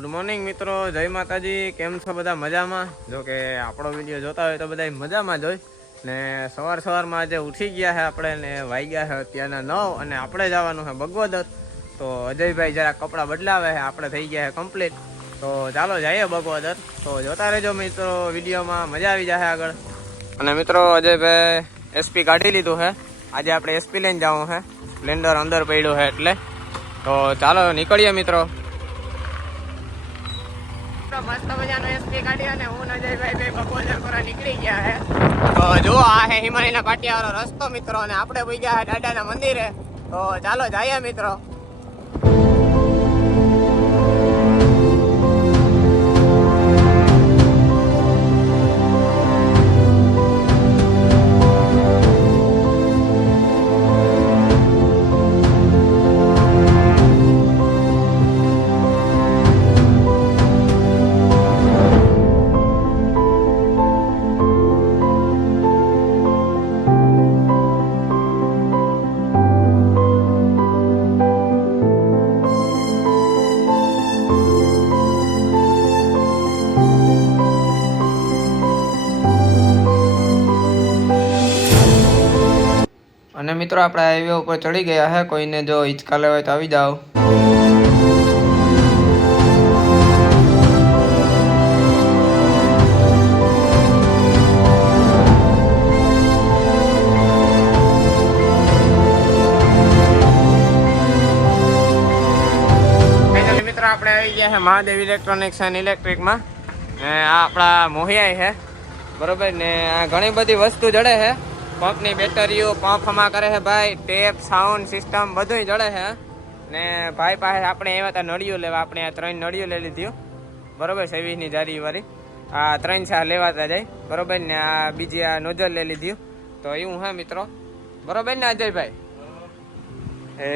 Good morning મિત્રો, જય માતાજી। કેમ છો બધા? મજામાં? જો કે આપણો વિડીયો જોતા હોય તો બધા મજામાં જ હોય ને। સવારમાં આજે ઉઠી ગયા છે આપણે ને વાગ્યા છે અત્યારના 9 અને આપણે જવાનું છે બગોદર। તો અજયભાઈ જરા કપડાં બદલાવે છે, આપણે થઈ ગયા છે કમ્પ્લીટ। તો ચાલો જઈએ બગોદર। તો જોતા રહેજો મિત્રો વિડીયોમાં, મજા આવી જશે આગળ। અને મિત્રો અજયભાઈ એસપી કાઢી લીધું છે, આજે આપણે એસપી લઈને જવું છે, સ્પ્લેન્ડર અંદર પડ્યું છે એટલે। તો ચાલો નીકળીએ મિત્રો। મસ્ત મજાનો એસપી કાઢી અને હું અજયભાઈ બગોદર પર નીકળી ગયા છે। તો જો આ હે હિમાલયના પાટિયાવાળો રસ્તો મિત્રો, અને આપણે પોઈ ગયા દાદાના મંદિરે। તો ચાલો જઈએ મિત્રો। અને મિત્રો આપણે હાઈવે ઉપર ચડી ગયા છે, કોઈને જો હિંચકા લેવાય તો આવી જાઓ। મિત્રો આપણે આવી ગયા છે મહાદેવ ઇલેક્ટ્રોનિક્સ એન્ડ ઇલેક્ટ્રિકમાં। આ આપણા મોહિયાઈ છે બરોબર ને। આ ઘણી બધી વસ્તુ જડે છે, પંપની બેટરીઓ પંપમાં કરે છે ભાઈ, ટેપ સાઉન્ડ સિસ્ટમ બધું જડે છે ને। ભાઈ પાસે આપણે એવા હતા નળીઓ લેવા, આપણે આ 3 નળીઓ લઈ લીધી બરોબર, 26ની જારી વાળી। આ 3 4 લેવાતા જાય બરોબર ને। આ બીજી આ નોઝલ લઈ લીધી। તો એવું હે મિત્રો બરોબર ને અજયભાઈ?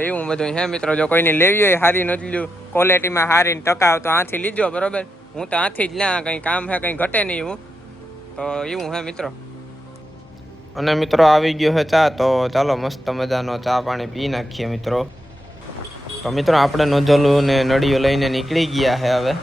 એવું બધું હે મિત્રો। જો કોઈને લેવી હોય સારી નોઝલ્યું ક્વોલિટીમાં સારી ટકાવ તો આથી લીજો બરોબર। હું તો આથી જ લ્યા, કંઈ કામ છે કંઈ ઘટે નહીં એવું। તો એવું હે મિત્રો। અને મિત્રો આવી ગયો છે ચા, તો ચાલો મસ્ત મજાનો ચા પાણી પી નાખીએ મિત્રો। તો મિત્રો આપણે નોઝલું ને નળીઓ લઈને નીકળી ગયા છે હવે।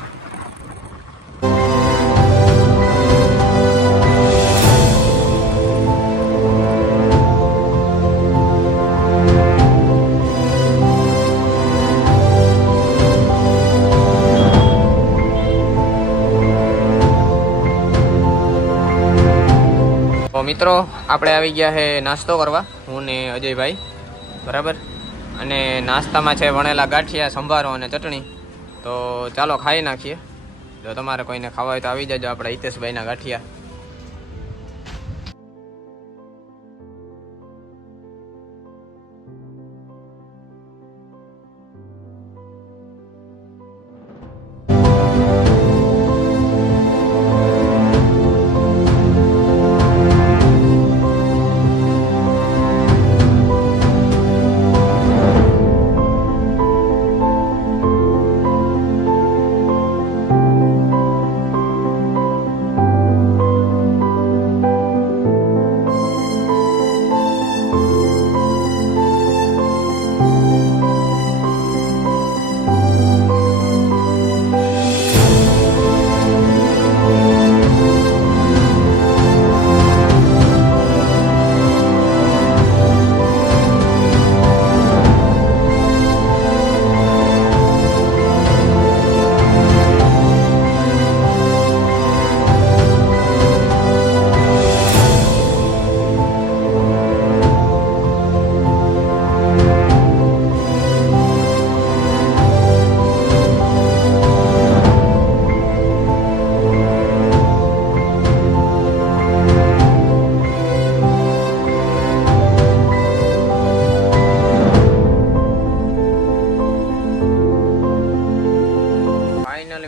મિત્રો આપણે આવી ગયા છે નાસ્તો કરવા, હું ને અજયભાઈ બરાબર। અને નાસ્તામાં છે વણેલા ગાંઠિયા, સંભારો અને ચટણી। તો ચાલો ખાઈ નાખીએ। જો તમારે કોઈને ખાવા હોય તો આવી જજો, આપણા હિતેશભાઈના ગાંઠિયા।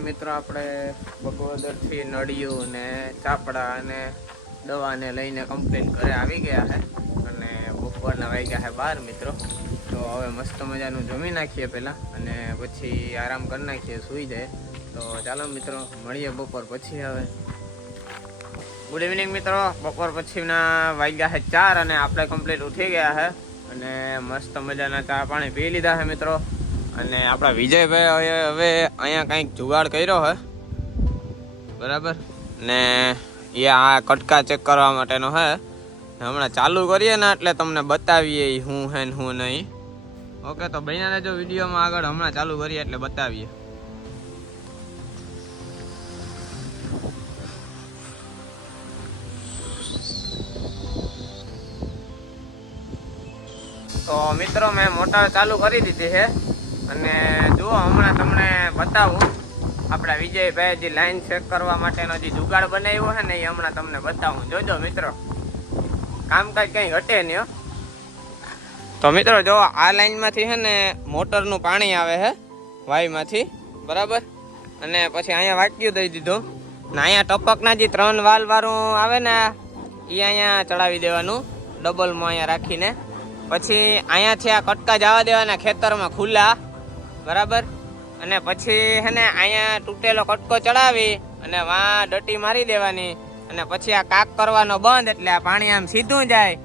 મિત્રો આપણે બગોદરથી નળિયું ને ચાપડા અને દવાને લઈને કમ્પ્લીટ ઘરે આવી ગયા છે અને બપોરના વાગ્યા છે 12 મિત્રો। તો હવે મસ્ત મજાનું જમી નાખીએ પહેલાં અને પછી આરામ કરી નાખીએ, સૂઈ જાય। તો ચાલો મિત્રો મળીએ બપોર પછી હવે। ગુડ ઇવનિંગ મિત્રો, બપોર પછીના વાગ્યા છે 4 અને આપણે કમ્પ્લીટ ઉઠી ગયા છે અને મસ્ત મજાના ચા પાણી પી લીધા છે મિત્રો। અને આપણા વિજયભાઈ હવે અહીંયા કંઈક જુગાડ કર્યો હે, બરાબર ને એ આ કટકા ચેક કરવા માટેનો હે. હમણાં ચાલુ કરીએ ને એટલે તમને બતાવીએ હું હે ને હું નહીં. ઓકે, તો બન્યા રહેજો વિડીયોમાં આગળ. હમણાં ચાલુ કરીએ એટલે બતાવીએ. તો મિત્રો મેં મોટર ચાલુ કરી દીધી છે અને જુઓ હમણાં તમને બતાવું આપણા વિજયભાઈ જે લાઈન ચેક કરવા માટેનો જે જુગાડ બનાવ્યો છે ને એ હમણાં તમને બતાવું. જોજો મિત્રો, કામકાજ કંઈ ઘટે નહીં હો. તો મિત્રો જો આ લાઈનમાંથી છે ને મોટરનું પાણી આવે છે વાયમાંથી, બરાબર. અને પછી અહીંયા વાટક્યું દઈ દીધું ને અહીંયા ટપકના જે 3 વાલ વાળું આવે ને એ અહીંયા ચડાવી દેવાનું ડબલમાં અહીંયા રાખીને. પછી અહીંયાથી આ કટકા જવા દેવાના ખેતરમાં ખુલ્લા, બરાબર. અને પછી છે ને અહીંયા તૂટેલો કટકો ચડાવી અને વાં ડટી મારી દેવાની અને પછી આ કાક કરવાનો બંધ, એટલે આ પાણી આમ સીધું જાય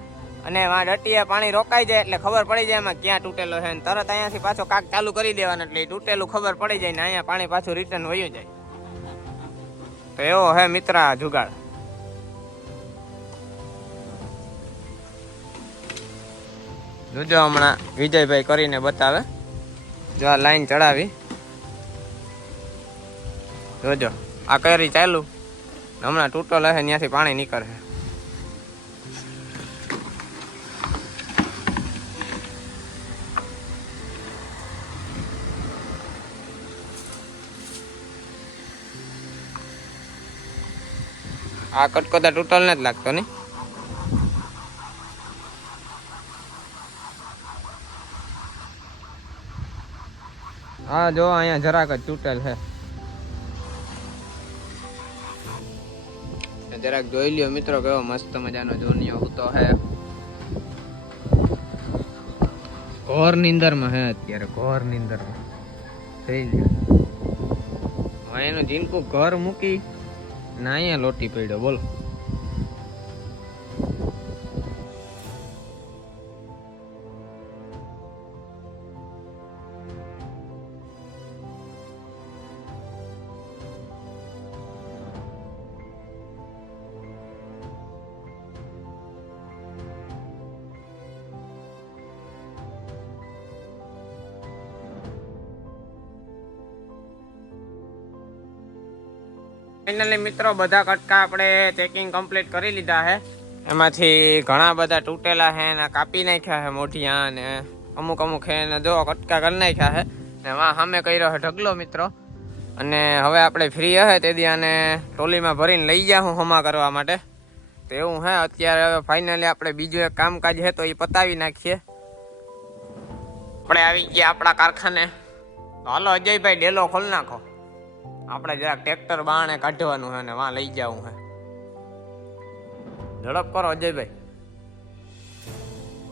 અને વાં ડટીએ પાણી રોકાઈ જાય એટલે ખબર પડી જાય એમાં ક્યાં તૂટેલો છે. ને તરત અહીંયાથી પાછો કાક ચાલુ કરી દેવાનો એટલે તૂટેલું ખબર પડી જાય ને અહીંયા પાણી પાછું રિટર્ન વયું જાય. તો એવો હે મિત્ર આ જુગાડ. જોજો હમણાં વિજયભાઈ કરીને બતાવે. જો આ લાઈન ચડાવી, જોજો આ કરી ચાલુ, હમણાં તૂટો લે ત્યાંથી પાણી નીકળે. આ કટકો તો તૂટલ નથી લાગતો ને. હા જો અહીંયા જરાક જ તૂટેલ છે, જરાક જોઈ લ્યો મિત્રો કેવો મસ્ત મજાનો જોનિયો ઉતો હે. ઘોર નીંદરમાં હે અત્યારે, ઘોર નીંદરમાં જોઈ લ્યો. એનું જીનકું ઘર મૂકી ને અહીંયા લોટી પડ્યો, બોલો. ફાઇનલી મિત્રો બધા કટકા આપણે ચેકિંગ કમ્પ્લીટ કરી લીધા છે. એમાંથી ઘણા બધા તૂટેલા છે ને કાપી નાખ્યા છે મોઢિયા ને અમુક અમુક છે ને જો કટકા કરી નાખ્યા છે ને વાં સામે કર્યો છે ઢગલો મિત્રો. અને હવે આપણે ફ્રી હશે તેથી આને ટ્રોલીમાં ભરીને લઈ ગયા હું હમા કરવા માટે. તો એવું હે અત્યારે હવે ફાઇનલી આપણે બીજું એક કામકાજ છે તો એ પતાવી નાખીએ. આપણે આવી ગયા આપણા કારખાને. હાલો અજયભાઈ ડેલો ખોલ નાખો. આપણે જરાક ટ્રેક્ટર બાણે કાઢવાનું છે ને વાં લઈ જવું છે. ઝડપ કરો અજયભાઈ.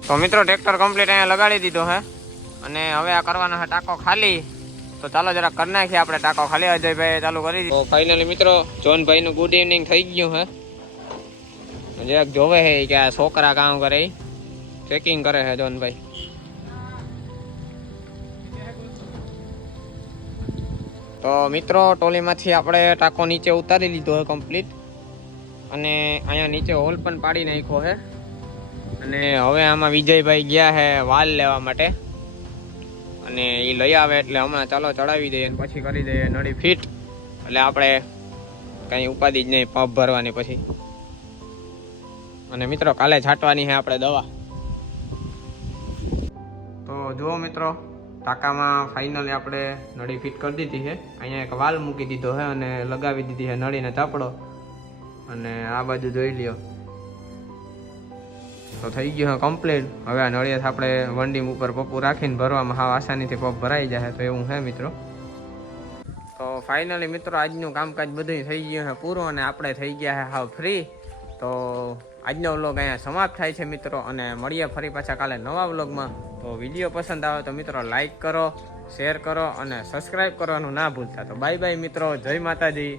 તો મિત્રો ટ્રેક્ટર કમ્પ્લીટ અહીંયા લગાડી દીધો છે અને હવે આ કરવાનો છે ટાંકો ખાલી. તો ચાલો જરાક કરી નાખીએ આપણે ટાંકો ખાલી. અજયભાઈ ચાલુ કરી દીધો. તો ફાઇનલી મિત્રો જોનભાઈનું ગુડ ઇવનિંગ થઈ ગયું છે. જરાક જોવે છે કે આ છોકરા કામ કરે, ચેકિંગ કરે છે જોનભાઈ. તો મિત્રો ટોલીમાંથી આપણે ટાંકો નીચે ઉતારી લીધો છે કમ્પ્લીટ. અને અહીંયા નીચે હોલ પણ પાડી નાખ્યો છે. અને હવે આમાં વિજયભાઈ ગયા છે વાલ લેવા માટે અને એ લઈ આવે એટલે હમણાં ચાલો ચડાવી દઈએ અને પછી કરી દઈએ નળી ફિટ. એટલે આપણે કંઈ ઉપાધિ જ નહીં પંપ ભરવાની પછી. અને મિત્રો કાલે છાંટવાની છે આપણે દવા. તો જુઓ મિત્રો ટાંકામાં ફાઇનલી આપણે નળી ફિટ કરી દીધી છે. અહીંયા એક વાલ મૂકી દીધો છે અને લગાવી દીધી છે નળીને ચાપડો. અને આ બાજુ જોઈ લ્યો તો થઈ ગયું છે કમ્પ્લીટ. હવે આ નળિયાથી આપણે વંડીમ ઉપર પપ્પુ રાખીને ભરવામાં હાવ આસાનીથી પપ ભરાઈ જાય. તો એવું છે મિત્રો. તો ફાઇનલી મિત્રો આજનું કામકાજ બધું થઈ ગયું છે પૂરું અને આપણે થઈ ગયા છે હાવ ફ્રી. તો આજનો વ્લોગ અહીંયા સમાપ્ત થાય છે મિત્રો અને મળીએ ફરી પાછા કાલે નવા વ્લોગમાં. તો વિડીયો પસંદ આવે તો મિત્રો લાઈક કરો, શેર કરો અને સબસ્ક્રાઈબ કરવાનું ના ભૂલતા. તો બાય બાય મિત્રો, જય માતાજી.